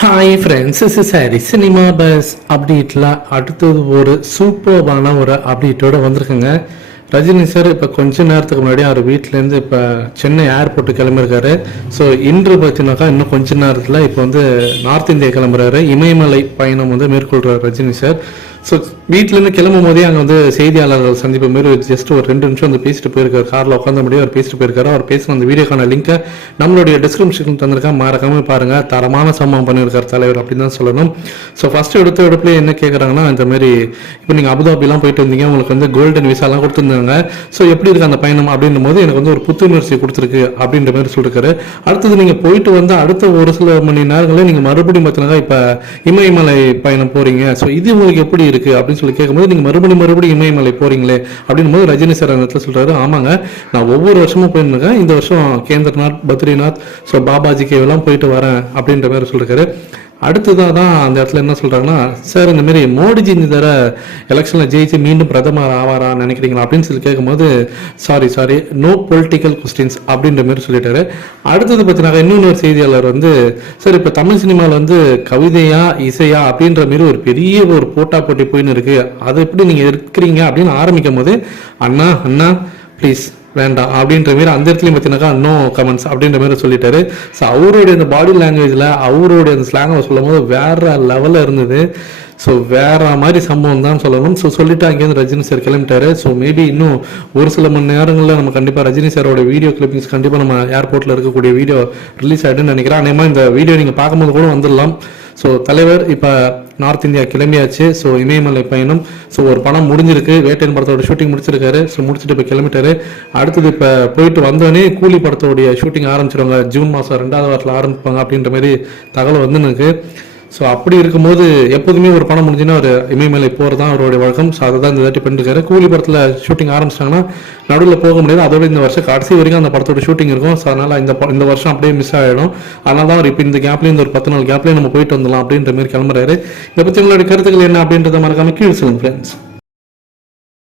Hi friends, is sorry cinema bus அப்டேட்டில் அடுத்தது ஒரு சூப்பர்வான ஒரு அப்டேட்டோடு வந்திருக்குங்க. ரஜினி சார் இப்போ கொஞ்ச நேரத்துக்கு முன்னாடி அவர் வீட்டிலேருந்து இப்போ சென்னை ஏர்போர்ட்டு கிளம்பியிருக்காரு. ஸோ இன்று பார்த்தீங்கன்னாக்கா இன்னும் கொஞ்ச நேரத்தில் இப்போ வந்து நார்த் இந்தியா கிளம்புறாரு. இமயமலை பயணம் வந்து மேற்கொள்கிறார் ரஜினி சார். ஸோ வீட்டிலேருந்து கிளம்பும் போதே அங்கே வந்து செய்தியாளர்கள் சந்திப்பு மாரி ஜஸ்ட் ஒரு 2 நிமிஷம் வந்து பேசிட்டு போயிருக்காரு. காரில் உட்காந்த முடியும் அவர் பேசிட்டு போயிருக்காரு. அவர் பேசின அந்த வீடியோக்கான லிங்கை நம்மளுடைய டிஸ்கிரிப்ஷன் தந்திருக்கா, மறக்காம பாருங்கள். தரமான சம்பவம் பண்ணியிருக்கார் தலைவர் அப்படின்னு தான் சொல்லணும். ஸோ ஃபஸ்ட்டு எடுப்புலேயே என்ன கேட்குறாங்கன்னா, இந்த மாதிரி இப்போ நீங்கள் அபுதாபிலாம் போயிட்டு இருந்தீங்க, உங்களுக்கு வந்து கோல்டன் விசாலாம் கொடுத்துருந்தாங்க. ஸோ எப்படி இருக்குது அந்த பயணம் அப்படின்னும் போது எனக்கு வந்து ஒரு புத்துணர்ச்சி கொடுத்துருக்கு அப்படின்ற மாதிரி சொல்லியிருக்காரு. அடுத்தது நீங்கள் போயிட்டு வந்து அடுத்த ஒரு சில மணி நேரங்களில் நீங்கள் மறுபடியும் பார்த்தீங்கன்னா இப்போ இமயமலை பயணம் போகிறீங்க. ஸோ இது உங்களுக்கு எப்படி இருக்குது அப்படின்னு சொல்லி கேட்கும்போது, நீங்கள் மறுபடியும் இமயமலை போகிறீங்களே அப்படின்னும் போது ரஜினி சார் அந்த இடத்துல சொல்கிறாரு, ஆமாங்க நான் ஒவ்வொரு வருஷமும் போயிருந்தேன், இந்த வருஷம் கேந்திரநாத், பத்ரிநாத், ஸோ பாபாஜி கேவெல்லாம் போயிட்டு வரேன் அப்படின்ற மாதிரி சொல்லியிருக்காரு. அடுத்ததாக தான் அந்த இடத்துல என்ன சொல்கிறாங்கன்னா, சார் இந்த மாதிரி மோடிஜி இந்த தர எலெக்ஷனில் ஜெயிச்சு மீண்டும் பிரதமர் ஆவாரா நினைக்கிறீங்களா அப்படின்னு சொல்லி கேட்கும்போது, சாரி நோ பொலிட்டிக்கல் கொஸ்டின்ஸ் அப்படின்ற மாதிரி சொல்லிட்டாரு. அடுத்தது பார்த்தீங்கன்னா இன்னொன்று செய்தியாளர் வந்து, சார் இப்போ தமிழ் சினிமாவில் வந்து கவிதையா இசையா அப்படின்ற மாரி ஒரு பெரிய ஒரு போட்டா போட்டி போயின்னு இருக்கு, அதை எப்படி நீங்கள் இருக்கிறீங்க அப்படின்னு ஆரம்பிக்கும் போது, அண்ணா ப்ளீஸ் வேண்டாம் அப்படின்ற மாரி அந்த இடத்துலையும் பார்த்தீங்கன்னாக்கா நோ கமெண்ட்ஸ் அப்படின்ற மாதிரி சொல்லிட்டாரு. ஸோ அவருடைய அந்த பாடி லாங்குவேஜில் அவருடைய அந்த ஸ்லாங்கை சொல்லும் போது வேற லெவலில் இருந்தது. ஸோ வேற மாதிரி சம்பவம் தான் சொல்லணும். ஸோ சொல்லிட்டு அங்கேருந்து ரஜினி சார் கிளம்பிட்டாரு. ஸோ மேபி இன்னும் ஒரு சில மணி நேரங்களில் நம்ம கண்டிப்பாக ரஜினி சாரோட வீடியோ கிளிப்பிங்ஸ் கண்டிப்பாக நம்ம ஏர்போர்ட்டில் இருக்கக்கூடிய வீடியோ ரிலீஸ் ஆகிடுன்னு நினைக்கிறேன். அதேமாதிரி இந்த வீடியோ நீங்கள் பார்க்கும்போது கூட வந்துடலாம். ஸோ தலைவர் இப்போ நார்த் இந்தியா கிளம்பியாச்சு. ஸோ இமயமலை பயணம், ஸோ ஒரு படம் முடிஞ்சிருக்கு. வேட்டையன் படத்தோட ஷூட்டிங் முடிச்சிருக்காரு. ஸோ முடிச்சுட்டு இப்போ கிளம்பிட்டாரு. அடுத்தது இப்போ போயிட்டு வந்தோடனே கூலி படத்தோடைய ஷூட்டிங் ஆரம்பிச்சிருவாங்க. ஜூன் மாதம் 2வது வாரத்தில் ஆரம்பிப்பாங்க அப்படின்ற மாதிரி தகவல் வந்து எனக்கு. ஸோ அப்படி இருக்கும்போது எப்போதுமே ஒரு படம் முடிஞ்சுன்னா ஒரு இமயமலை போகிறது தான் அவருடைய வழக்கம். ஸோ அதை தான் இந்த தாட்டி பண்ணிருக்காரு. கூலி படத்தில் ஷூட்டிங் ஆரம்பிச்சிட்டாங்கன்னா நடுவில் போக முடியாது. அதோட இந்த வருஷம் கடைசி வரைக்கும் அந்த படத்தோட ஷூட்டிங் இருக்கும். ஸோ அதனால் இந்த வருஷம் அப்படியே மிஸ் ஆகிடும். அதனால தான் அவர் இப்போ இந்த கேப்லேயும் இந்த ஒரு 10 நாள் கேப்லேயும் நம்ம போயிட்டு வந்துடலாம் அப்படின்ற மாதிரி கிளம்புறாரு. இதை பற்றி உங்களுடைய கருத்துக்கள் என்ன அப்படின்றத மறக்காம கீழே சொல்லுங்க ஃப்ரெண்ட்ஸ்.